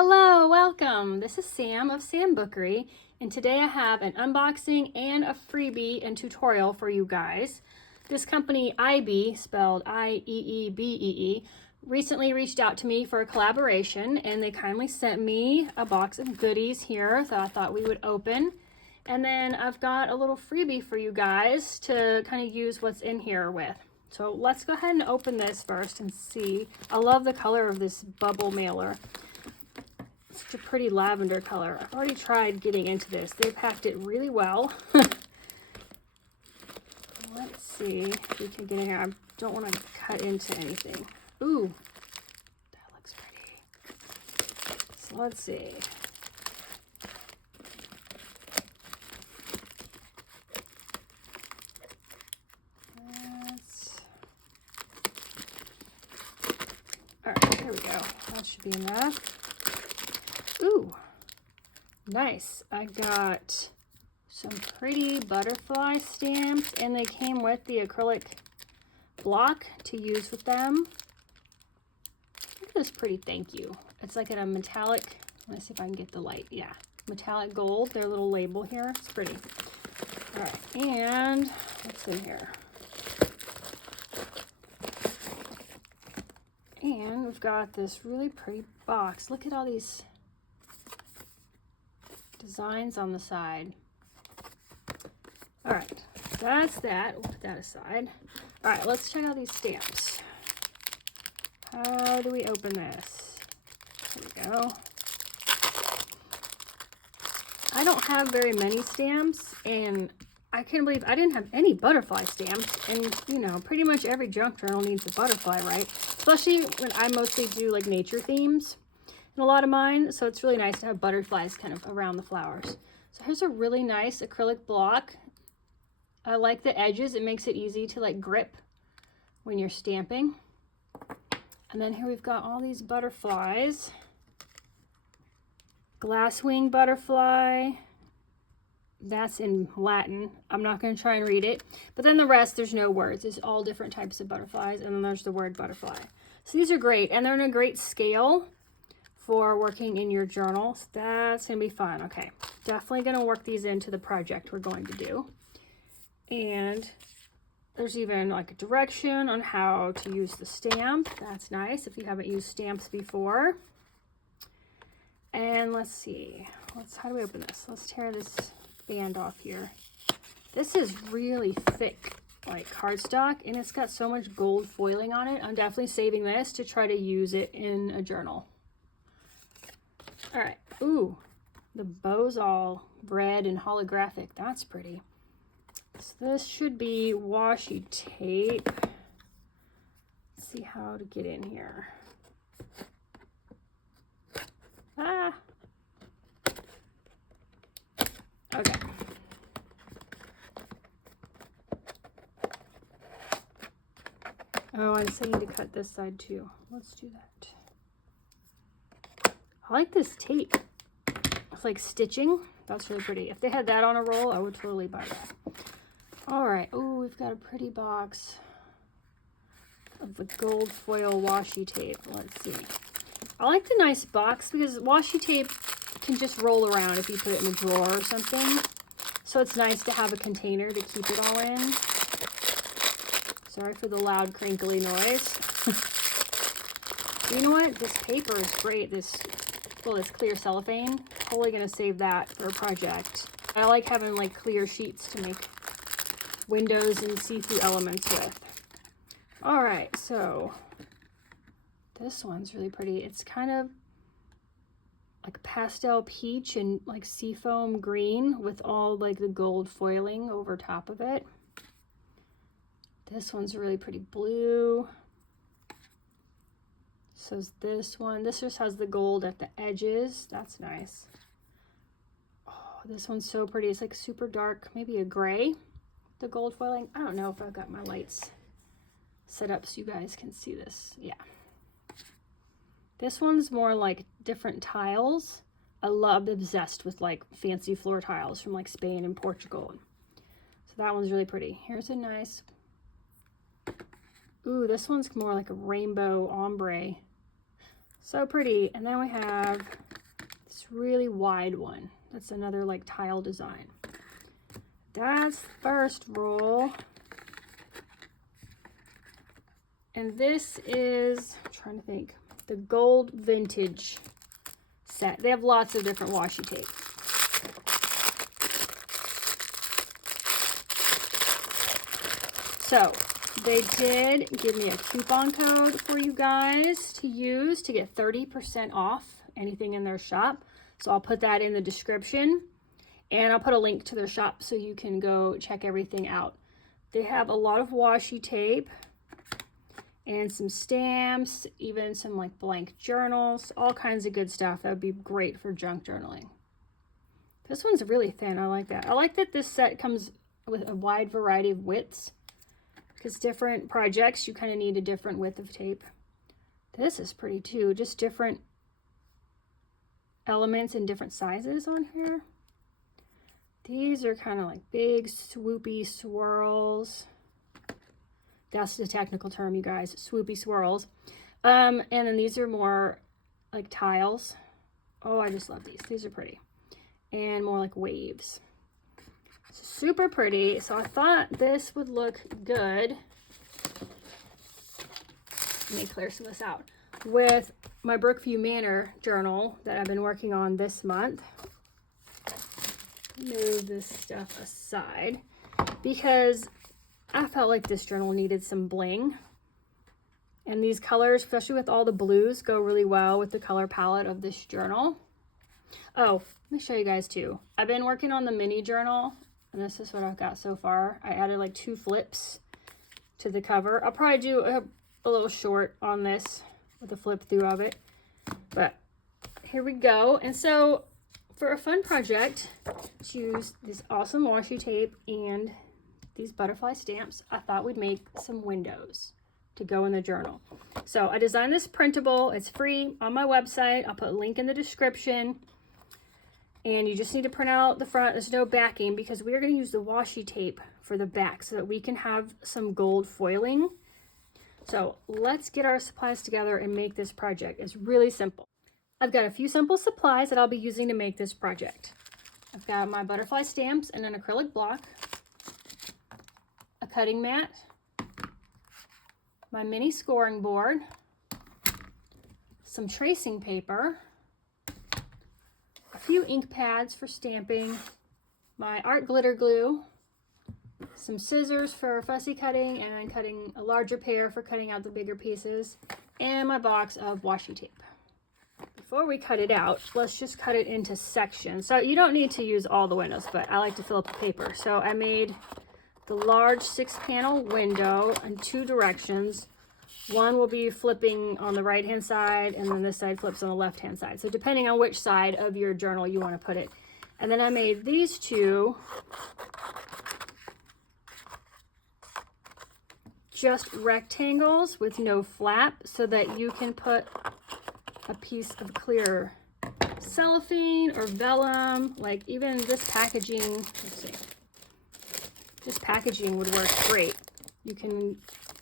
Hello, welcome. This is Sam of Sambookery, and today I have an unboxing and a freebie and tutorial for you guys. This company, Ieebee, spelled I-E-E-B-E-E, recently reached out to me for a collaboration, and they kindly sent me a box of goodies here that I thought we would open. And then I've got a little freebie for you guys to kind of use what's in here with. So let's go ahead and open this first and see. I love the color of this bubble mailer. Such a pretty lavender color. I've already tried getting into this. They packed it really well. Let's see if we can get in here. I don't want to cut into anything. Ooh, that looks pretty. So let's see. All right, here we go. That should be enough. Ooh, nice. I got some pretty butterfly stamps, and they came with the acrylic block to use with them. Look at this pretty thank you. It's like in a metallic, let's see if I can get the light. Yeah, metallic gold, their little label here. It's pretty. All right, and what's in here? And we've got this really pretty box. Look at all these designs on the side. All right, that's that. We'll put that aside. All right, let's check out these stamps. How do we open this? There we go. I don't have very many stamps, and I can't believe I didn't have any butterfly stamps. And you know, pretty much every junk journal needs a butterfly, right? Especially when I mostly do like nature themes in a lot of mine, so it's really nice to have butterflies kind of around the flowers. So here's a really nice acrylic block. I like the edges. It makes it easy to like grip when you're stamping. And then here we've got all these butterflies. Glasswing butterfly. That's in Latin. I'm not going to try and read it. But then the rest, there's no words. It's all different types of butterflies. And then there's the word butterfly. So these are great. And they're in a great scale for working in your journal. So that's going to be fun. Okay, definitely going to work these into the project we're going to do. And there's even like a direction on how to use the stamp. That's nice if you haven't used stamps before. And let's see, how do we open this? Let's tear this band off here. This is really thick, like cardstock, and it's got so much gold foiling on it. I'm definitely saving this to try to use it in a journal. All right, ooh, the bow's all red and holographic. That's pretty. So this should be washi tape. Let's see how to get in here. Ah. Okay. Oh, I still need to cut this side too. Let's do that. I like this tape. It's like stitching. That's really pretty. If they had that on a roll, I would totally buy that. All right. Oh, we've got a pretty box of the gold foil washi tape. Let's see. I like the nice box because washi tape can just roll around if you put it in a drawer or something. So it's nice to have a container to keep it all in. Sorry for the loud crinkly noise. You know what? This paper is great. This clear cellophane. Totally gonna save that for a project. I like having like clear sheets to make windows and see-through elements with. All right, so this one's really pretty. It's kind of like pastel peach and like seafoam green with all like the gold foiling over top of it. This one's really pretty blue. So is this one. This just has the gold at the edges. That's nice. Oh, this one's so pretty. It's like super dark, maybe a gray, the gold foiling. I don't know if I've got my lights set up so you guys can see this. Yeah. This one's more like different tiles. I'm obsessed with like fancy floor tiles from like Spain and Portugal. So that one's really pretty. Here's a nice, ooh, this one's more like a rainbow ombre. So pretty. And then we have this really wide one. That's another like tile design. That's the first roll. And this is, I'm trying to think, the gold vintage set. They have lots of different washi tape. So they did give me a coupon code for you guys to use to get 30% off anything in their shop. So I'll put that in the description, and I'll put a link to their shop so you can go check everything out. They have a lot of washi tape and some stamps, even some like blank journals, all kinds of good stuff. That would be great for junk journaling. This one's really thin. I like that. I like that this set comes with a wide variety of widths, because different projects, you kind of need a different width of tape. This is pretty too, just different elements in different sizes on here. These are kind of like big swoopy swirls. That's the technical term, you guys, swoopy swirls. And then these are more like tiles. Oh, I just love these. These are pretty. And more like waves. Super pretty. So I thought this would look good. Let me clear some of this out. With my Brookview Manor journal that I've been working on this month. Move this stuff aside because I felt like this journal needed some bling. And these colors, especially with all the blues, go really well with the color palette of this journal. Oh, let me show you guys too. I've been working on the mini journal, and this is what I've got so far. I added like 2 flips to the cover. I'll probably do a little short on this with a flip through of it. But here we go. And so for a fun project, to use this awesome washi tape and these butterfly stamps, I thought we'd make some windows to go in the journal. So I designed this printable. It's free on my website. I'll put a link in the description. And you just need to print out the front. There's no backing because we are going to use the washi tape for the back so that we can have some gold foiling. So let's get our supplies together and make this project. It's really simple. I've got a few simple supplies that I'll be using to make this project. I've got my butterfly stamps and an acrylic block, a cutting mat, my mini scoring board, some tracing paper, a few ink pads for stamping, my art glitter glue, some scissors for fussy cutting and then cutting a larger pair for cutting out the bigger pieces, and my box of washi tape. Before we cut it out, let's just cut it into sections. So you don't need to use all the windows, but I like to fill up the paper. So I made the large 6-panel window in 2 directions. One will be flipping on the right-hand side, and then this side flips on the left-hand side. So depending on which side of your journal you want to put it. And then I made these 2 just rectangles with no flap so that you can put a piece of clear cellophane or vellum, like even this packaging, let's see, this packaging would work great. You can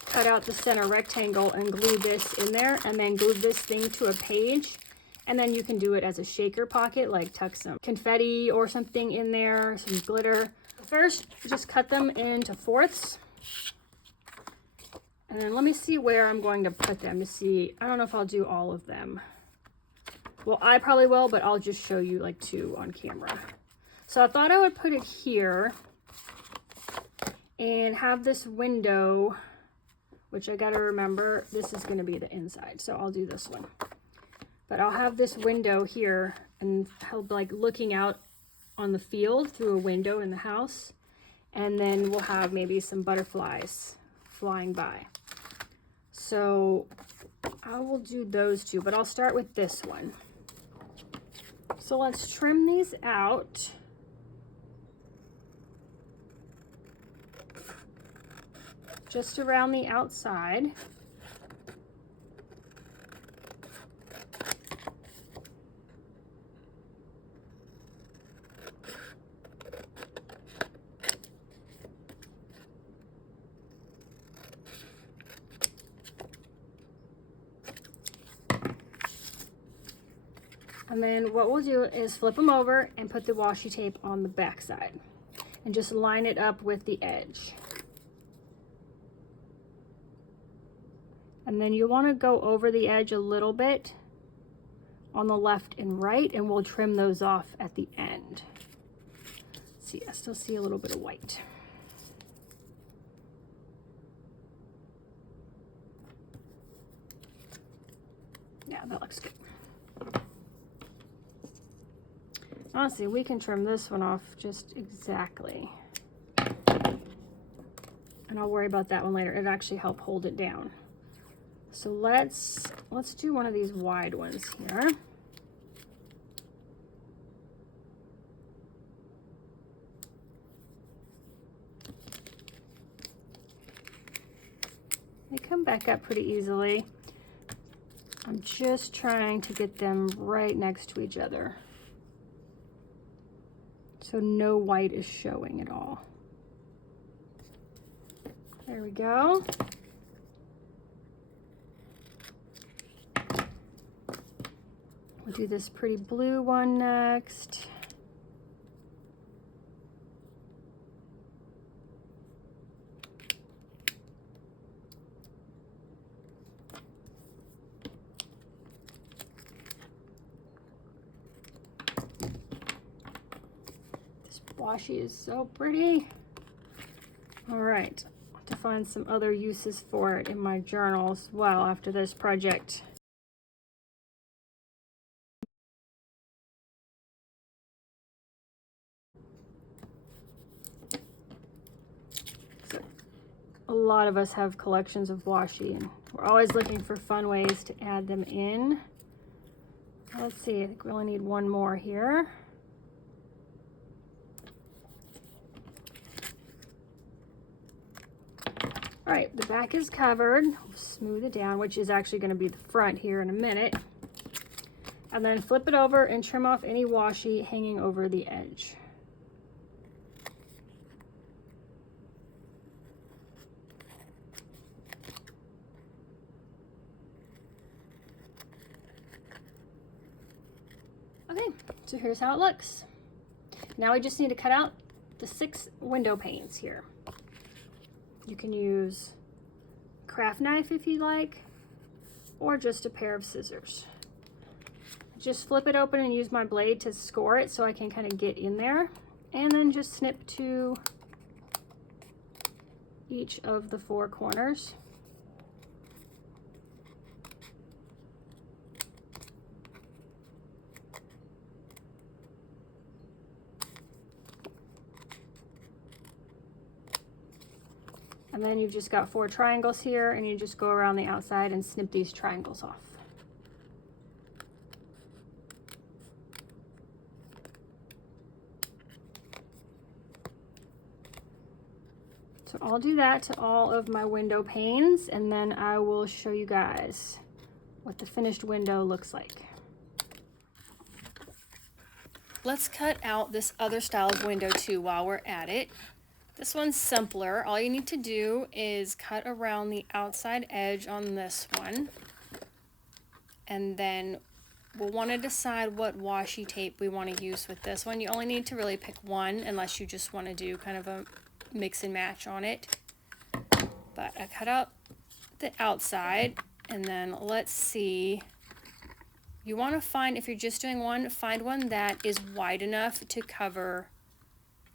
cut out the center rectangle and glue this in there and then glue this thing to a page, and then you can do it as a shaker pocket, like tuck some confetti or something in there, some glitter. First, just cut them into 4ths. And then let me see where I'm going to put them to see. I don't know if I'll do all of them. Well, I probably will, but I'll just show you like 2 on camera. So I thought I would put it here and have this window, which I gotta remember, this is gonna be the inside. So I'll do this one. But I'll have this window here and held like looking out on the field through a window in the house. And then we'll have maybe some butterflies flying by. So I will do those 2, but I'll start with this one. So let's trim these out. Just around the outside. And then what we'll do is flip them over and put the washi tape on the back side and just line it up with the edge. And then you want to go over the edge a little bit on the left and right, and we'll trim those off at the end. See, I still see a little bit of white. Yeah, that looks good. Honestly, we can trim this one off just exactly. And I'll worry about that one later. It'll actually help hold it down. So let's do one of these wide ones here. They come back up pretty easily. I'm just trying to get them right next to each other, so no white is showing at all. There we go. We'll do this pretty blue one next. This washi is so pretty. All right, I'll have to find some other uses for it in my journal as well after this project. A lot of us have collections of washi, and we're always looking for fun ways to add them in. Let's see, I think we only need one more here. All right, the back is covered. We'll smooth it down, which is actually going to be the front here in a minute. And then flip it over and trim off any washi hanging over the edge. Okay, so here's how it looks. Now we just need to cut out the 6 window panes here. You can use a craft knife if you like, or just a pair of scissors. Just flip it open and use my blade to score it so I can kind of get in there, and then just snip to each of the 4 corners. And then you've just got 4 triangles here, and you just go around the outside and snip these triangles off. So I'll do that to all of my window panes, and then I will show you guys what the finished window looks like. Let's cut out this other style of window too while we're at it. This one's simpler. All you need to do is cut around the outside edge on this one. And then we'll want to decide what washi tape we want to use with this one. You only need to really pick one unless you just want to do kind of a mix and match on it. But I cut out the outside, and then let's see. You want to find, if you're just doing one, find one that is wide enough to cover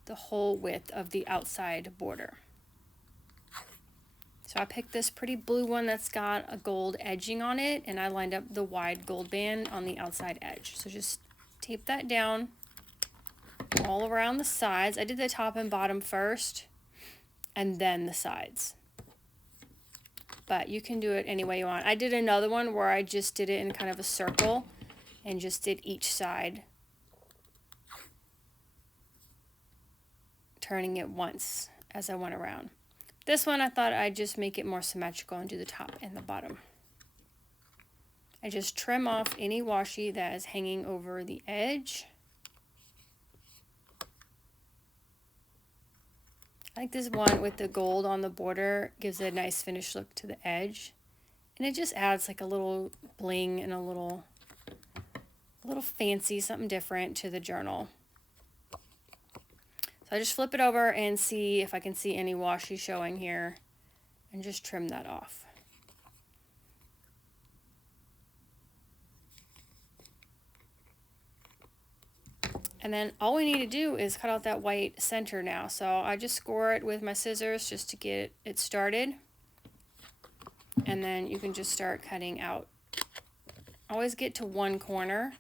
the whole width of the outside border. So I picked this pretty blue one that's got a gold edging on it, and I lined up the wide gold band on the outside edge. So just tape that down all around the sides. I did the top and bottom first, and then the sides. But you can do it any way you want. I did another one where I just did it in kind of a circle and just did each side, turning it once as I went around. This one I thought I'd just make it more symmetrical and do the top and the bottom. I just trim off any washi that is hanging over the edge. I like this one with the gold on the border, gives it a nice finished look to the edge. And it just adds like a little bling and a little a little fancy, something different to the journal. So I just flip it over and see if I can see any washi showing here and just trim that off. And then all we need to do is cut out that white center now. So I just score it with my scissors just to get it started. And then you can just start cutting out. Always get to one corner.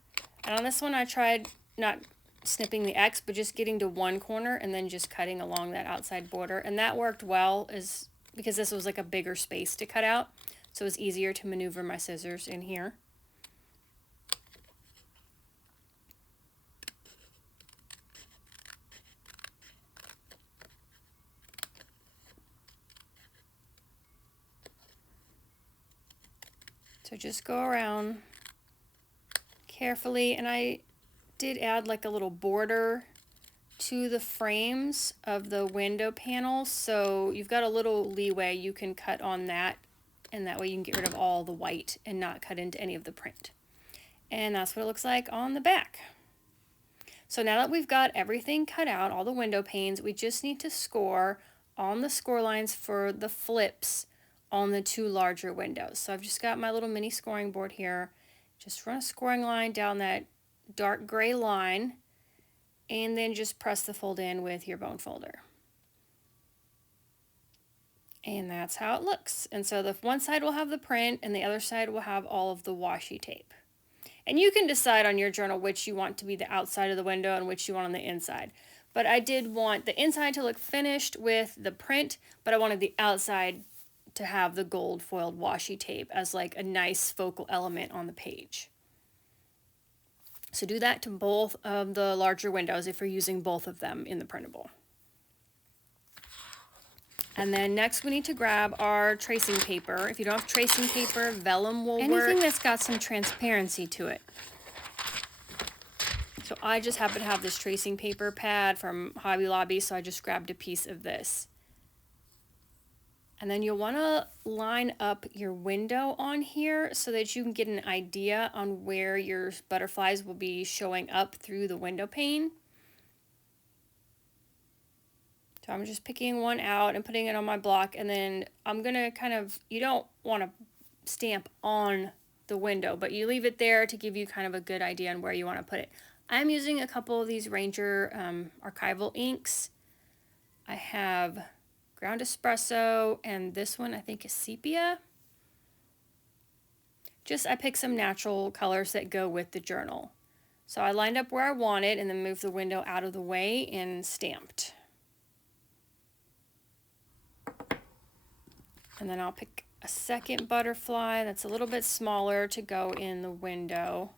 And on this one I tried not snipping the X, but just getting to one corner and then just cutting along that outside border. And that worked well because this was like a bigger space to cut out. So it was easier to maneuver my scissors in here. So just go around carefully, and I did add like a little border to the frames of the window panels, so you've got a little leeway. You can cut on that, and that way you can get rid of all the white and not cut into any of the print. And that's what it looks like on the back. So now that we've got everything cut out, all the window panes, we just need to score on the score lines for the flips on the two larger windows. So I've just got my little mini scoring board here. Just run a scoring line down that dark gray line and then just press the fold in with your bone folder. And that's how it looks. And so the one side will have the print and the other side will have all of the washi tape. And you can decide on your journal which you want to be the outside of the window and which you want on the inside. But I did want the inside to look finished with the print, but I wanted the outside to have the gold foiled washi tape as like a nice focal element on the page. So do that to both of the larger windows if you're using both of them in the printable. And then next we need to grab our tracing paper. If you don't have tracing paper, vellum will work. Anything that's got some transparency to it. So I just happen to have this tracing paper pad from Hobby Lobby, so I just grabbed a piece of this. And then you'll want to line up your window on here so that you can get an idea on where your butterflies will be showing up through the window pane. So I'm just picking one out and putting it on my block, and then I'm going to kind of, you don't want to stamp on the window, but you leave it there to give you kind of a good idea on where you want to put it. I'm using a couple of these Ranger archival inks. I have ground espresso, and this one I think is sepia. I picked some natural colors that go with the journal. So I lined up where I wanted and then moved the window out of the way and stamped. And then I'll pick a second butterfly that's a little bit smaller to go in the window.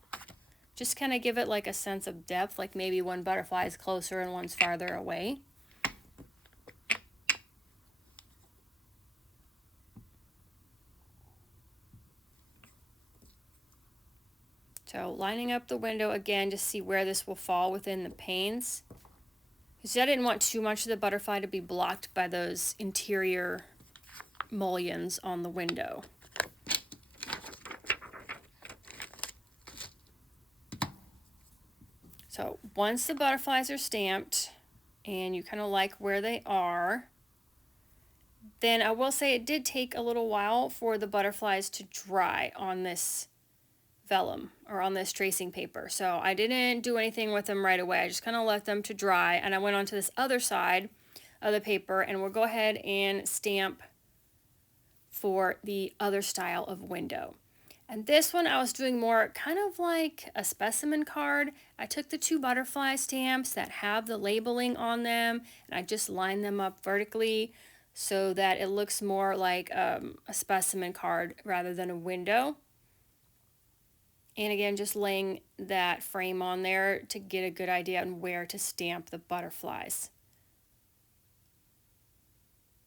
Just kind of give it like a sense of depth, like maybe one butterfly is closer and one's farther away. So lining up the window again to see where this will fall within the panes. Because I didn't want too much of the butterfly to be blocked by those interior mullions on the window. So once the butterflies are stamped and you kind of like where they are, then I will say it did take a little while for the butterflies to dry on this vellum or on this tracing paper. So I didn't do anything with them right away. I just kind of let them to dry, and I went on to this other side of the paper and we'll go ahead and stamp for the other style of window. And this one I was doing more kind of like a specimen card. I took the two butterfly stamps that have the labeling on them and I just lined them up vertically so that it looks more like a specimen card rather than a window. And again, just laying that frame on there to get a good idea on where to stamp the butterflies.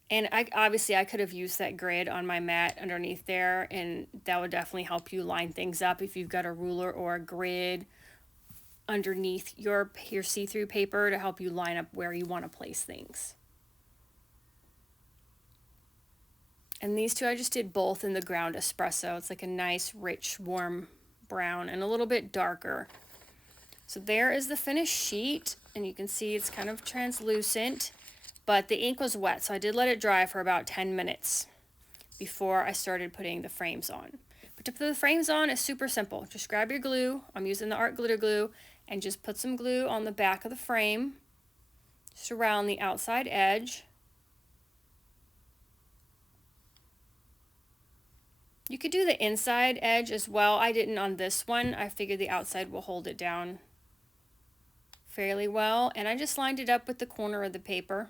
And obviously I could have used that grid on my mat underneath there, and that would definitely help you line things up if you've got a ruler or a grid underneath your see-through paper to help you line up where you want to place things. And these two I just did both in the ground espresso. It's like a nice, rich, warm brown and a little bit darker So there is the finished sheet, and you can see it's kind of translucent, but the ink was wet, so I did let it dry for about 10 minutes before I started putting the frames on. But to put the frames on is super simple. Just grab your glue, I'm using the art glitter glue, and just put some glue on the back of the frame, just around the outside edge. You could do the inside edge as well. I didn't on this one. I figured the outside will hold it down fairly well. And I just lined it up with the corner of the paper.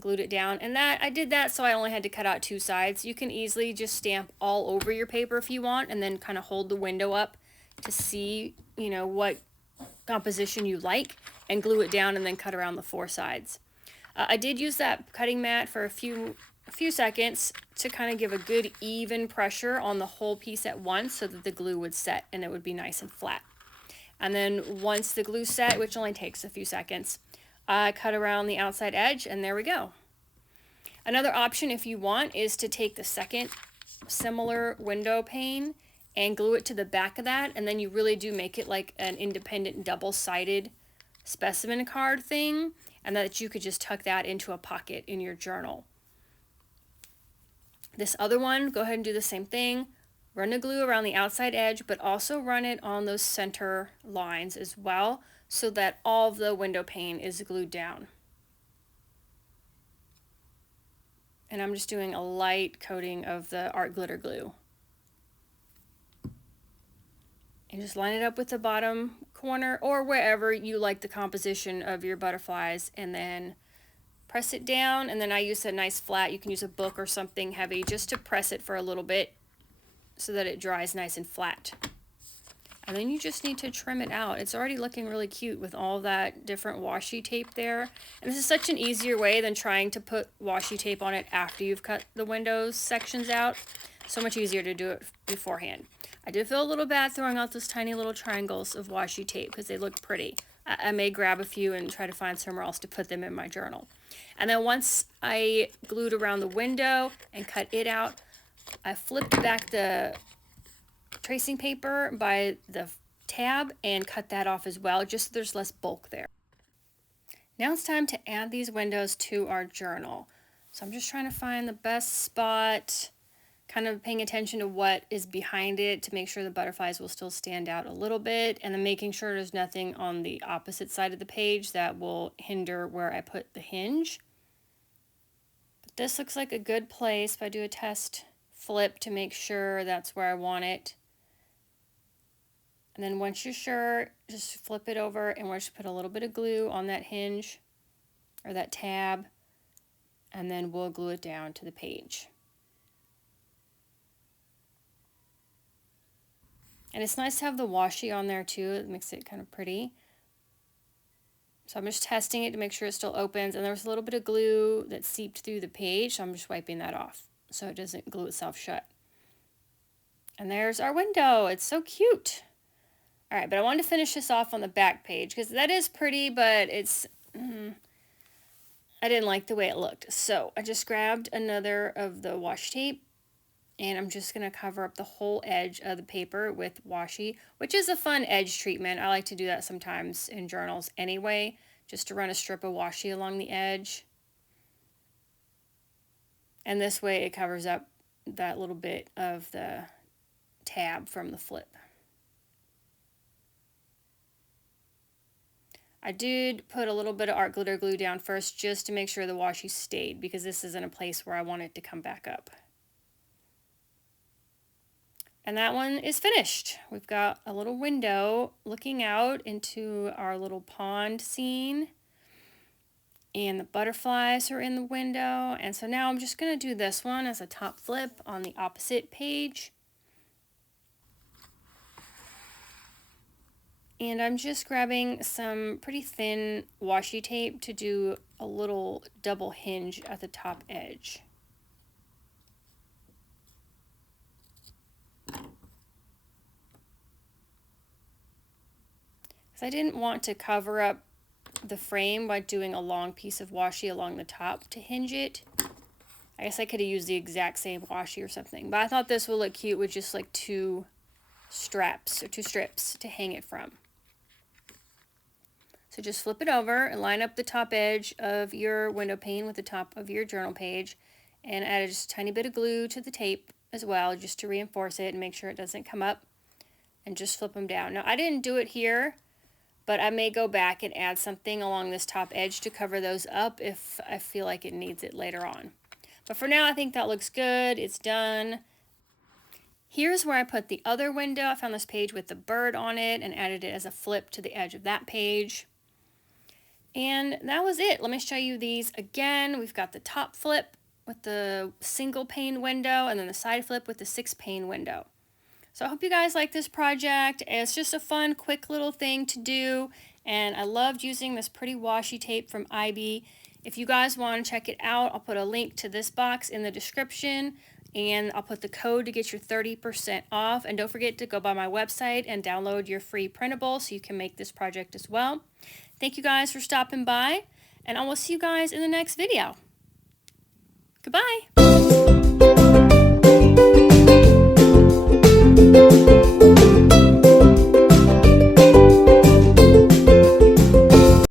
Glued it down. And I did that so I only had to cut out 2 sides. You can easily just stamp all over your paper if you want, and then kind of hold the window up to see, you know, what composition you like, and glue it down and then cut around the 4 sides. I did use that cutting mat for a few seconds to kind of give a good even pressure on the whole piece at once so that the glue would set and it would be nice and flat. And then once the glue set, which only takes a few seconds, I cut around the outside edge, and there we go. Another option, if you want, is to take the second similar window pane and glue it to the back of that, and then you really do make it like an independent double-sided specimen card thing, and that you could just tuck that into a pocket in your journal. This other one, go ahead and do the same thing. Run the glue around the outside edge, but also run it on those center lines as well, so that all of the window pane is glued down. And I'm just doing a light coating of the art glitter glue. And just line it up with the bottom corner or wherever you like the composition of your butterflies, and then press it down. And then I use a nice flat, you can use a book or something heavy just to press it for a little bit so that it dries nice and flat. And then you just need to trim it out. It's already looking really cute with all that different washi tape there. And this is such an easier way than trying to put washi tape on it after you've cut the windows sections out. So much easier to do it beforehand. I did feel a little bad throwing out those tiny little triangles of washi tape because they look pretty. I may grab a few and try to find somewhere else to put them in my journal. And then once I glued around the window and cut it out, I flipped back the tracing paper by the tab and cut that off as well, just so there's less bulk there. Now it's time to add these windows to our journal. So I'm just trying to find the best spot, kind of paying attention to what is behind it to make sure the butterflies will still stand out a little bit, and then making sure there's nothing on the opposite side of the page that will hinder where I put the hinge. But this looks like a good place if I do a test flip to make sure that's where I want it. And then once you're sure, just flip it over, and we'll just put a little bit of glue on that hinge or that tab, and then we'll glue it down to the page. And it's nice to have the washi on there too, it makes it kind of pretty. So I'm just testing it to make sure it still opens, and there was a little bit of glue that seeped through the page, so I'm just wiping that off so it doesn't glue itself shut. And there's our window, it's so cute. All right, but I wanted to finish this off on the back page because that is pretty, but it's, I didn't like the way it looked. So I just grabbed another of the washi tape, and I'm just going to cover up the whole edge of the paper with washi, which is a fun edge treatment. I like to do that sometimes in journals anyway, just to run a strip of washi along the edge. And this way it covers up that little bit of the tab from the flip. I did put a little bit of art glitter glue down first just to make sure the washi stayed, because this isn't a place where I want it to come back up. And that one is finished. We've got a little window looking out into our little pond scene, and the butterflies are in the window. And so now I'm just going to do this one as a top flip on the opposite page. And I'm just grabbing some pretty thin washi tape to do a little double hinge at the top edge. Because I didn't want to cover up the frame by doing a long piece of washi along the top to hinge it. I guess I could have used the exact same washi or something, but I thought this would look cute with just like two straps or two strips to hang it from. So just flip it over and line up the top edge of your window pane with the top of your journal page, and add just a tiny bit of glue to the tape as well, just to reinforce it and make sure it doesn't come up, and just flip them down. Now I didn't do it here, but I may go back and add something along this top edge to cover those up if I feel like it needs it later on. But for now, I think that looks good. It's done. Here's where I put the other window. I found this page with the bird on it and added it as a flip to the edge of that page. And that was it. Let me show you these again. We've got the top flip with the single pane window, and then the side flip with the 6-pane window. So I hope you guys like this project. It's just a fun, quick little thing to do, and I loved using this pretty washi tape from Ieebee. If you guys want to check it out, I'll put a link to this box in the description, and I'll put the code to get your 30% off. And don't forget to go by my website and download your free printable so you can make this project as well. Thank you guys for stopping by, and I will see you guys in the next video. Goodbye.